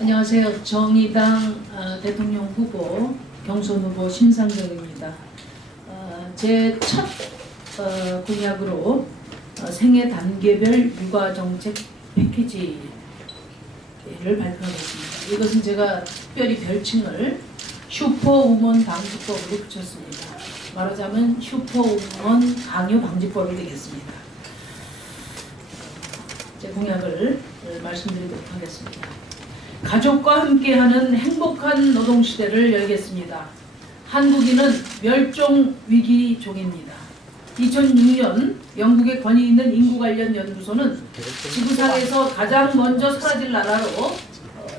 안녕하세요. 정의당 대통령 후보, 경선 후보 심상정입니다. 제 첫 공약으로 생애 단계별 육아정책 패키지를 발표하겠습니다. 이것은 제가 특별히 별칭을 슈퍼우먼 방지법으로 붙였습니다. 말하자면 슈퍼우먼 강요 방지법이 되겠습니다. 제 공약을 말씀드리도록 하겠습니다. 가족과 함께하는 행복한 노동시대를 열겠습니다. 한국인은 멸종위기종입니다. 2006년 영국의 권위 있는 인구 관련 연구소는 지구상에서 가장 먼저 사라질 나라로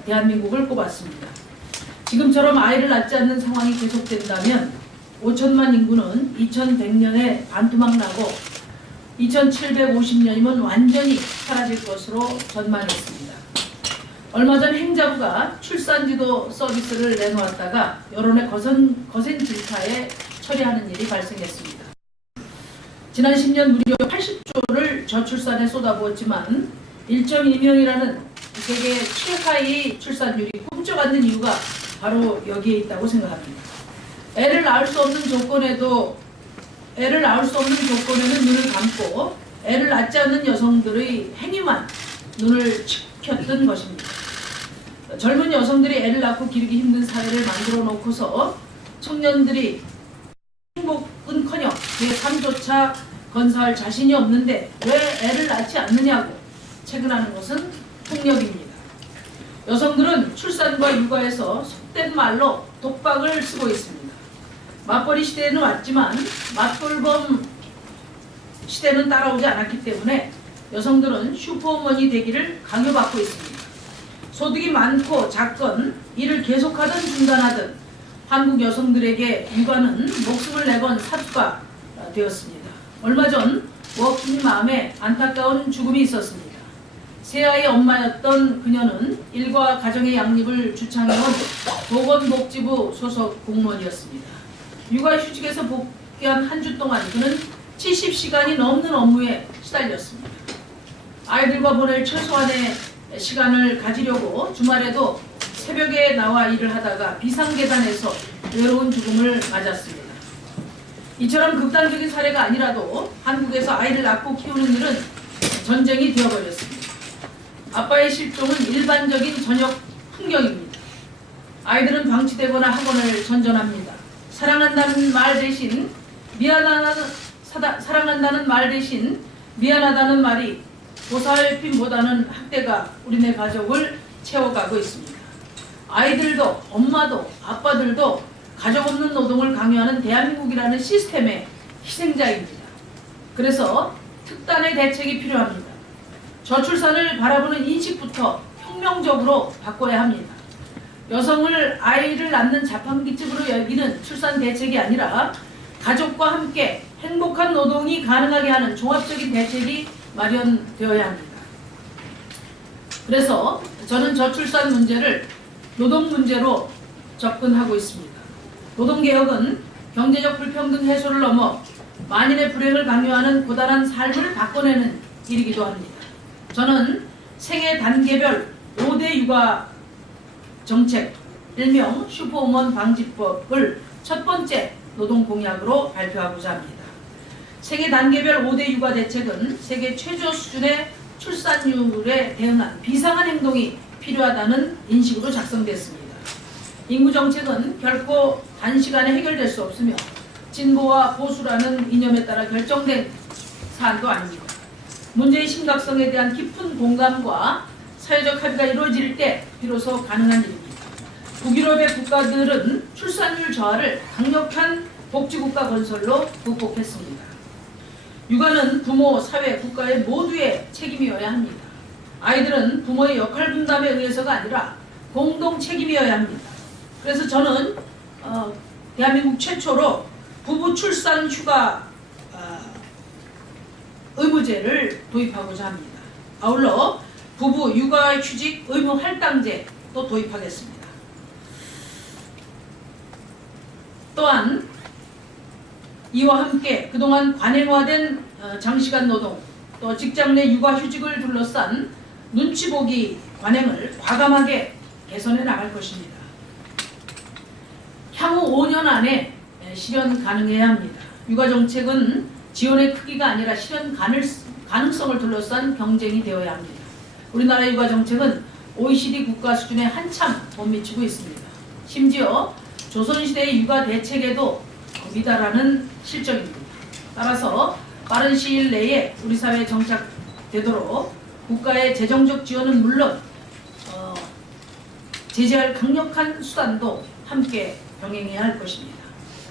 대한민국을 꼽았습니다. 지금처럼 아이를 낳지 않는 상황이 계속된다면 5천만 인구는 2100년에 반토막 나고 2750년이면 완전히 사라질 것으로 전망했습니다. 얼마 전 행자부가 출산지도 서비스를 내놓았다가 여론의 거센 질타에 처리하는 일이 발생했습니다. 지난 10년 무려 80조를 저출산에 쏟아부었지만 1.1명이라는 세계 최하위 출산율이 꿈쩍 않는 이유가 바로 여기에 있다고 생각합니다. 애를 낳을 수 없는 조건에는 눈을 감고 애를 낳지 않는 여성들의 행위만 눈을 치켰던 것입니다. 젊은 여성들이 애를 낳고 기르기 힘든 사회를 만들어 놓고서 청년들이 행복은커녕 제 삶조차 건사할 자신이 없는데 왜 애를 낳지 않느냐고 채근하는 것은 폭력입니다. 여성들은 출산과 육아에서 속된 말로 독박을 쓰고 있습니다. 맞벌이 시대에는 왔지만 맞돌범 시대는 따라오지 않았기 때문에 여성들은 슈퍼우먼이 되기를 강요받고 있습니다. 소득이 많고 작건, 일을 계속하든 중단하든 한국 여성들에게 육아는 목숨을 내건 사투가 되었습니다. 얼마 전 워킹맘에 안타까운 죽음이 있었습니다. 세 아이의 엄마였던 그녀는 일과 가정의 양립을 주창해온 보건복지부 소속 공무원이었습니다. 육아휴직에서 복귀한 한 주 동안 그는 70시간이 넘는 업무에 시달렸습니다. 아이들과 보낼 최소한의 시간을 가지려고 주말에도 새벽에 나와 일을 하다가 비상계단에서 외로운 죽음을 맞았습니다. 이처럼 극단적인 사례가 아니라도 한국에서 아이를 낳고 키우는 일은 전쟁이 되어버렸습니다. 아빠의 실종은 일반적인 저녁 풍경입니다. 아이들은 방치되거나 학원을 전전합니다. 사랑한다는 말 대신 미안하다는 말이 보살핌보다는 학대가 우리네 가족을 채워가고 있습니다. 아이들도 엄마도 아빠들도 가족 없는 노동을 강요하는 대한민국이라는 시스템의 희생자입니다. 그래서 특단의 대책이 필요합니다. 저출산을 바라보는 인식부터 혁명적으로 바꿔야 합니다. 여성을 아이를 낳는 자판기집으로 여기는 출산 대책이 아니라 가족과 함께 행복한 노동이 가능하게 하는 종합적인 대책이 마련되어야 합니다. 그래서 저는 저출산 문제를 노동 문제로 접근하고 있습니다. 노동개혁은 경제적 불평등 해소를 넘어 만인의 불행을 강요하는 고단한 삶을 바꿔내는 일이기도 합니다. 저는 생애 단계별 5대 육아 정책, 일명 슈퍼우먼 방지법을 첫 번째 노동 공약으로 발표하고자 합니다. 세계 단계별 5대 육아 대책은 세계 최저 수준의 출산율에 대응한 비상한 행동이 필요하다는 인식으로 작성됐습니다. 인구 정책은 결코 단시간에 해결될 수 없으며 진보와 보수라는 이념에 따라 결정된 사안도 아닙니다. 문제의 심각성에 대한 깊은 공감과 사회적 합의가 이루어질 때 비로소 가능한 일입니다. 북유럽의 국가들은 출산율 저하를 강력한 복지국가 건설로 극복했습니다. 육아는 부모, 사회, 국가의 모두의 책임이어야 합니다. 아이들은 부모의 역할 분담에 의해서가 아니라 공동 책임이어야 합니다. 그래서 저는 대한민국 최초로 부부 출산 휴가 의무제를 도입하고자 합니다. 아울러 부부 육아휴직 의무 할당제도 도입하겠습니다. 또한 이와 함께 그동안 관행화된 장시간 노동, 또 직장 내 육아휴직을 둘러싼 눈치보기 관행을 과감하게 개선해 나갈 것입니다. 향후 5년 안에 실현 가능해야 합니다. 육아정책은 지원의 크기가 아니라 실현 가능성을 둘러싼 경쟁이 되어야 합니다. 우리나라 육아정책은 OECD 국가 수준에 한참 못 미치고 있습니다. 심지어 조선시대의 육아 대책에도 미달하는 실정입니다. 따라서 빠른 시일 내에 우리 사회에 정착되도록 국가의 재정적 지원은 물론 제재할 강력한 수단도 함께 병행해야 할 것입니다.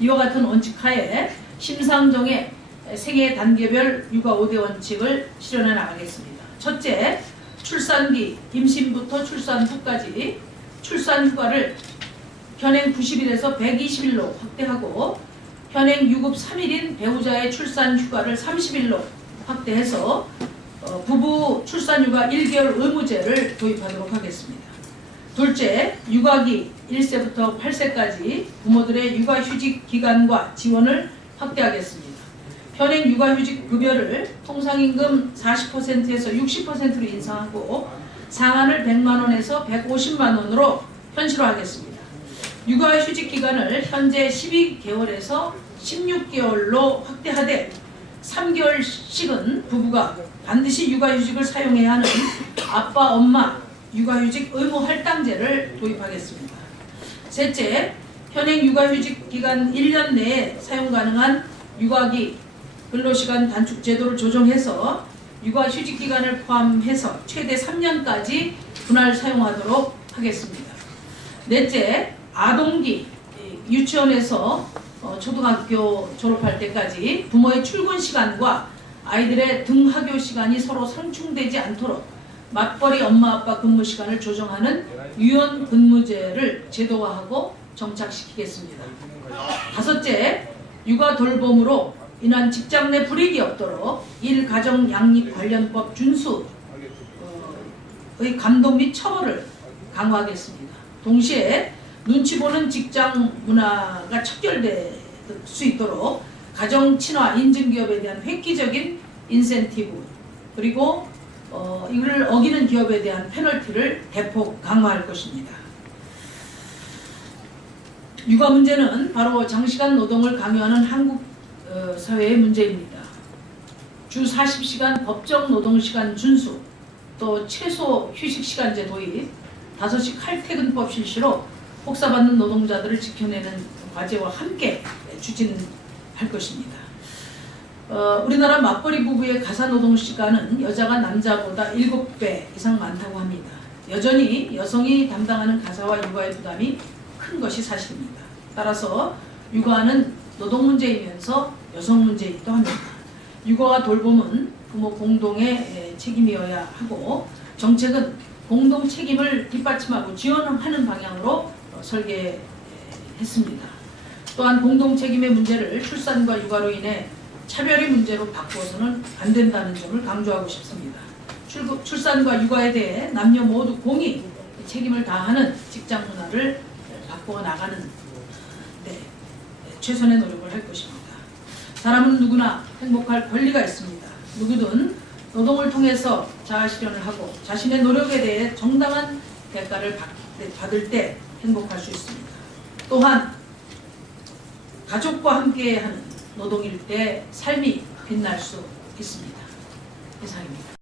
이와 같은 원칙하에 심상정의 생애 단계별 육아 5대 원칙을 실현해 나가겠습니다. 첫째, 출산기, 임신부터 출산 후까지 출산 휴가를 현행 90일에서 120일로 확대하고 현행 유급 3일인 배우자의 출산 휴가를 30일로 확대해서 부부 출산 휴가 1개월 의무제를 도입하도록 하겠습니다. 둘째, 육아기 1세부터 8세까지 부모들의 육아휴직 기간과 지원을 확대하겠습니다. 현행 육아휴직 급여를 통상임금 40%에서 60%로 인상하고 상한을 100만 원에서 150만 원으로 현실화하겠습니다. 육아휴직 기간을 현재 12개월에서 16개월로 확대하되 3개월씩은 부부가 반드시 육아휴직을 사용해야 하는 아빠, 엄마 육아휴직 의무 할당제를 도입하겠습니다. 셋째, 현행 육아휴직 기간 1년 내에 사용 가능한 육아기 근로시간 단축 제도를 조정해서 육아휴직 기간을 포함해서 최대 3년까지 분할 사용하도록 하겠습니다. 넷째, 아동기 유치원에서 초등학교 졸업할 때까지 부모의 출근 시간과 아이들의 등하교 시간이 서로 상충되지 않도록 맞벌이 엄마 아빠 근무 시간을 조정하는 유연 근무제를 제도화하고 정착시키겠습니다. 다섯째, 육아 돌봄으로 인한 직장 내 불이익이 없도록 일가정양립관련법 준수의 감독 및 처벌을 강화하겠습니다. 동시에 눈치 보는 직장 문화가 척결될 수 있도록 가정 친화 인증기업에 대한 획기적인 인센티브 그리고 이를 어기는 기업에 대한 페널티를 대폭 강화할 것입니다. 육아 문제는 바로 장시간 노동을 강요하는 한국 사회의 문제입니다. 주 40시간 법정 노동시간 준수, 또 최소 휴식시간제 도입, 5시 칼퇴근법 실시로 혹사받는 노동자들을 지켜내는 과제와 함께 추진할 것입니다. 우리나라 맞벌이 부부의 가사노동시간은 여자가 남자보다 7배 이상 많다고 합니다. 여전히 여성이 담당하는 가사와 육아의 부담이 큰 것이 사실입니다. 따라서 육아는 노동 문제이면서 여성 문제이기도 합니다. 육아와 돌봄은 부모 공동의 책임이어야 하고 정책은 공동 책임을 뒷받침하고 지원하는 방향으로 설계했습니다. 또한 공동 책임의 문제를 출산과 육아로 인해 차별의 문제로 바꾸어서는 안 된다는 점을 강조하고 싶습니다. 출산과 육아에 대해 남녀 모두 공히 책임을 다하는 직장 문화를 바꾸어 나가는 데 최선의 노력을 할 것입니다. 사람은 누구나 행복할 권리가 있습니다. 누구든 노동을 통해서 자아실현을 하고 자신의 노력에 대해 정당한 대가를 받을 때 행복할 수 있습니다. 또한 가족과 함께하는 노동일 때 삶이 빛날 수 있습니다. 이상입니다.